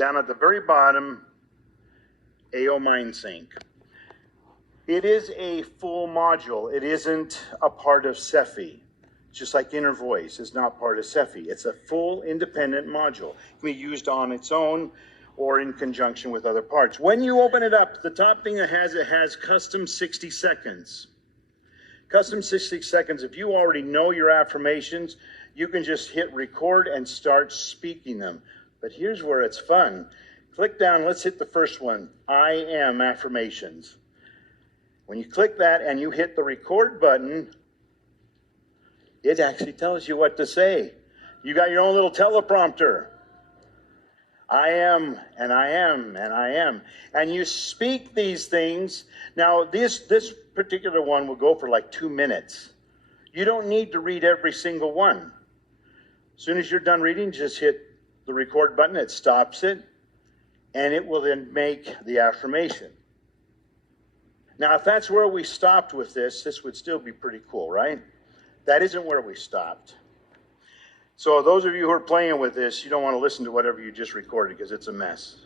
Down at the very bottom, AO MindSync. It is a full module. It isn't a part of Cephi. Just like Inner Voice is not part of Cephi. It's a full independent module. It can be used on its own or in conjunction with other parts. When you open it up, the top thing it has custom 60 seconds. Custom 60 seconds. If you already know your affirmations, you can just hit record and start speaking them. But here's where it's fun. Click down, let's hit the first one, I am affirmations. When you click that and you hit the record button, it actually tells you what to say. You got your own little teleprompter. I am, and I am, and I am. And you speak these things. Now, this particular one will go for like 2 minutes. You don't need to read every single one. As soon as you're done reading, just hit the record button, it stops it, and it will then make the affirmation. Now, if that's where we stopped with this would still be pretty cool, right? That isn't where we stopped. So those of you who are playing with this, you don't want to listen to whatever you just recorded because it's a mess.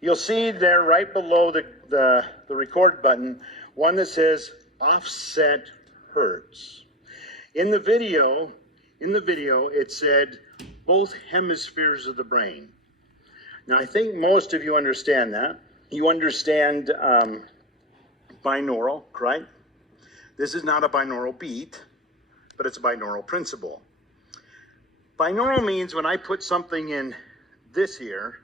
You'll see there right below the record button, one that says offset hertz. In the video, it said both hemispheres of the brain. Now, I think most of you understand that. You understand binaural, right? This is not a binaural beat, but it's a binaural principle. Binaural means when I put something in this ear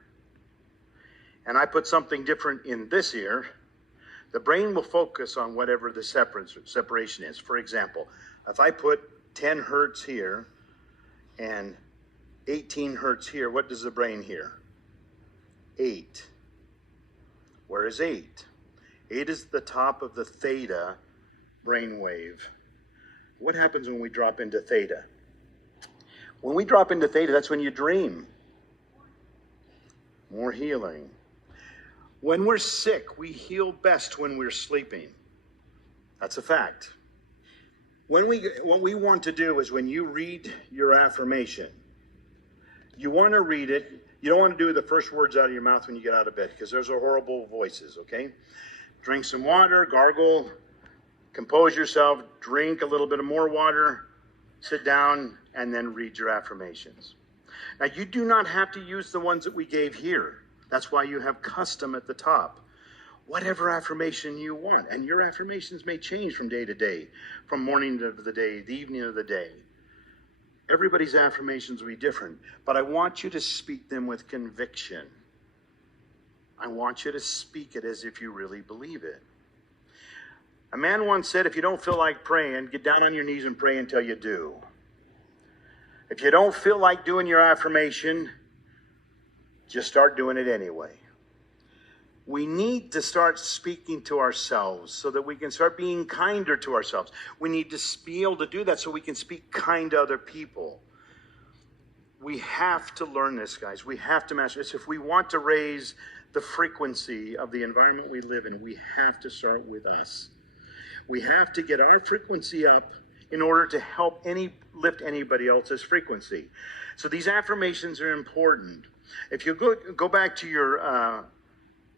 and I put something different in this ear, the brain will focus on whatever the separation is. For example, if I put 10 hertz here and 18 hertz here, what does the brain hear? 8. Where is 8? 8 is the top of the theta brainwave. What happens when we drop into theta? When we drop into theta, that's when you dream. More healing. When we're sick, we heal best when we're sleeping. That's a fact. What we want to do is when you read your affirmation, you want to read it. You don't want to do the first words out of your mouth when you get out of bed because those are horrible voices, okay? Drink some water, gargle, compose yourself, drink a little bit of more water, sit down, and then read your affirmations. Now, you do not have to use the ones that we gave here. That's why you have custom at the top. Whatever affirmation you want. And your affirmations may change from day to day, from morning of the day, the evening of the day. Everybody's affirmations will be different, but I want you to speak them with conviction. I want you to speak it as if you really believe it. A man once said, if you don't feel like praying, get down on your knees and pray until you do. If you don't feel like doing your affirmation, just start doing it anyway. We need to start speaking to ourselves so that we can start being kinder to ourselves. We need to be able to do that so we can speak kind to other people. We have to learn this, guys. We have to master this. If we want to raise the frequency of the environment we live in, we have to start with us. We have to get our frequency up in order to help lift anybody else's frequency. So these affirmations are important. If you go back to your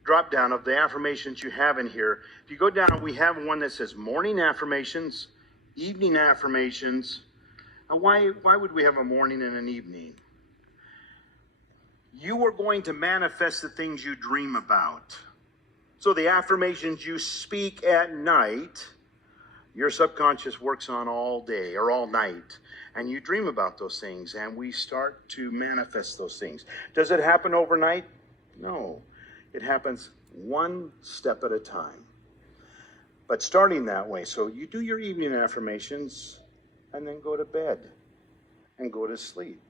drop down of the affirmations you have in here, if you go down, we have one that says morning affirmations, evening affirmations. Now, why would we have a morning and an evening? You are going to manifest the things you dream about. So the affirmations you speak at night, your subconscious works on all day or all night, and you dream about those things, and we start to manifest those things. Does it happen overnight? No. It happens one step at a time. But starting that way, so you do your evening affirmations, and then go to bed and go to sleep.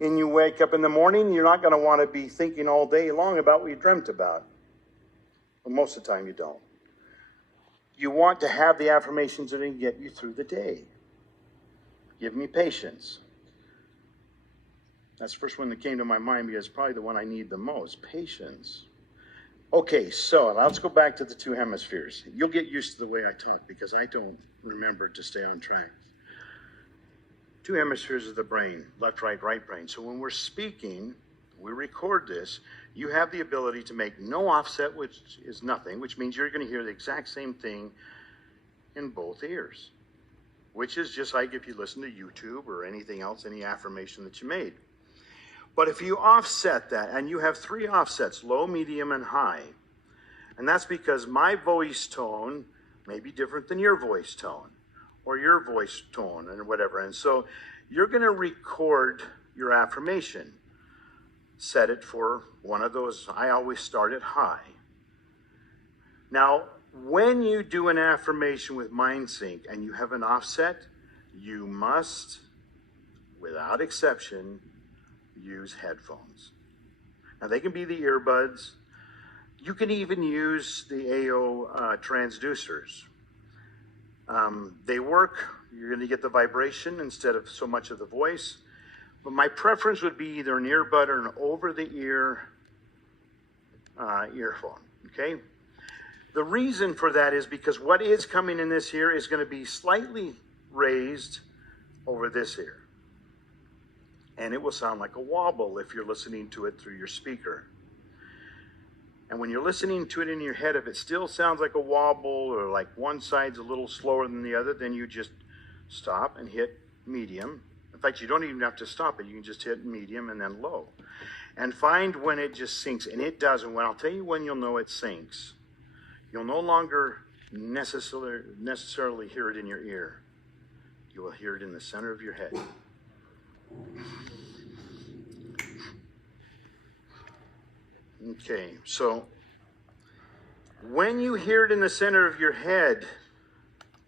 And you wake up in the morning, you're not going to want to be thinking all day long about what you dreamt about. Well, most of the time you don't. You want to have the affirmations that can get you through the day. Give me patience. That's the first one that came to my mind because it's probably the one I need the most. Patience. Okay, so let's go back to the two hemispheres. You'll get used to the way I talk because I don't remember to stay on track. Two hemispheres of the brain, left, right, right brain. So when we're speaking, we record this, you have the ability to make no offset, which is nothing, which means you're going to hear the exact same thing in both ears, which is just like if you listen to YouTube or anything else, any affirmation that you made. But if you offset that, and you have 3 offsets, low, medium, and high, and that's because my voice tone may be different than your voice tone, or your voice tone, and whatever. And so you're going to record your affirmation. Set it for one of those. I always start at high. Now, when you do an affirmation with MindSync and you have an offset, you must, without exception, use headphones. Now, they can be the earbuds. You can even use the AO transducers. They work. You're going to get the vibration instead of so much of the voice. But my preference would be either an earbud or an over-the-ear earphone, okay? The reason for that is because what is coming in this ear is going to be slightly raised over this ear. And it will sound like a wobble if you're listening to it through your speaker. And when you're listening to it in your head, if it still sounds like a wobble or like one side's a little slower than the other, then you just stop and hit medium. In fact, you don't even have to stop it. You can just hit medium and then low. And find when it just sinks. And it does. And when I'll tell you when you'll know it sinks. You'll no longer necessarily hear it in your ear. You will hear it in the center of your head. Okay, so when you hear it in the center of your head,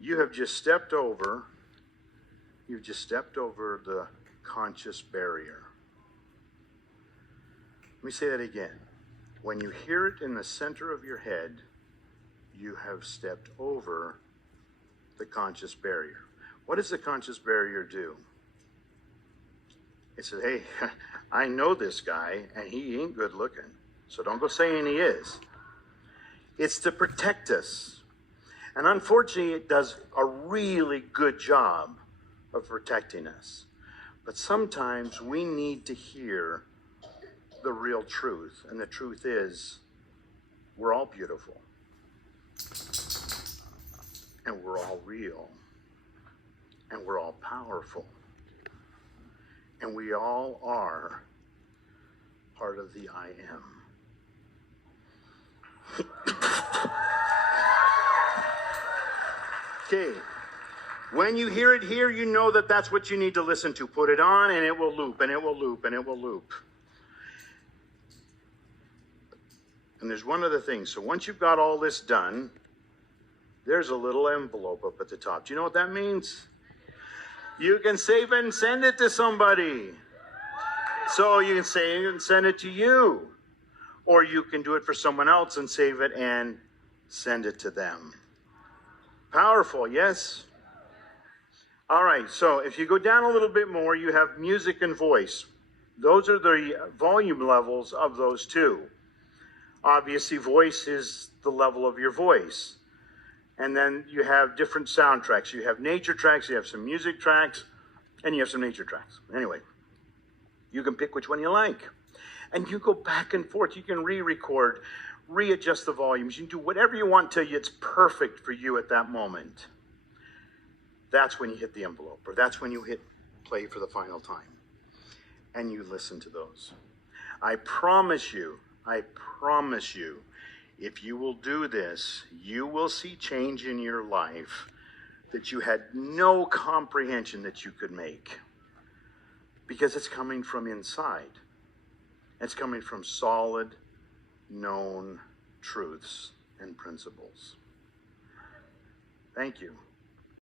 you have just stepped over. You've just stepped over the conscious barrier. Let me say that again. When you hear it in the center of your head, you have stepped over the conscious barrier. What does the conscious barrier do? It says, hey, I know this guy, and he ain't good looking, so don't go saying he is. It's to protect us. And unfortunately, it does a really good job of protecting us. But sometimes we need to hear the real truth. And the truth is, we're all beautiful. And we're all real. And we're all powerful. And we all are part of the I am. Okay. When you hear it here, you know that that's what you need to listen to. Put it on and it will loop, and it will loop, and it will loop. And there's one other thing. So once you've got all this done, there's a little envelope up at the top. Do you know what that means? You can save it and send it to somebody. So you can save it and send it to you. Or you can do it for someone else and save it and send it to them. Powerful, yes? All right, so if you go down a little bit more, you have music and voice. Those are the volume levels of those two. Obviously, voice is the level of your voice. And then you have different soundtracks. You have nature tracks, you have some music tracks, and you have some nature tracks. Anyway, you can pick which one you like. And you go back and forth. You can re-record, readjust the volumes. You can do whatever you want till it's perfect for you at that moment. That's when you hit the envelope, or that's when you hit play for the final time. And you listen to those. I promise you, if you will do this, you will see change in your life that you had no comprehension that you could make. Because it's coming from inside. It's coming from solid, known truths and principles. Thank you.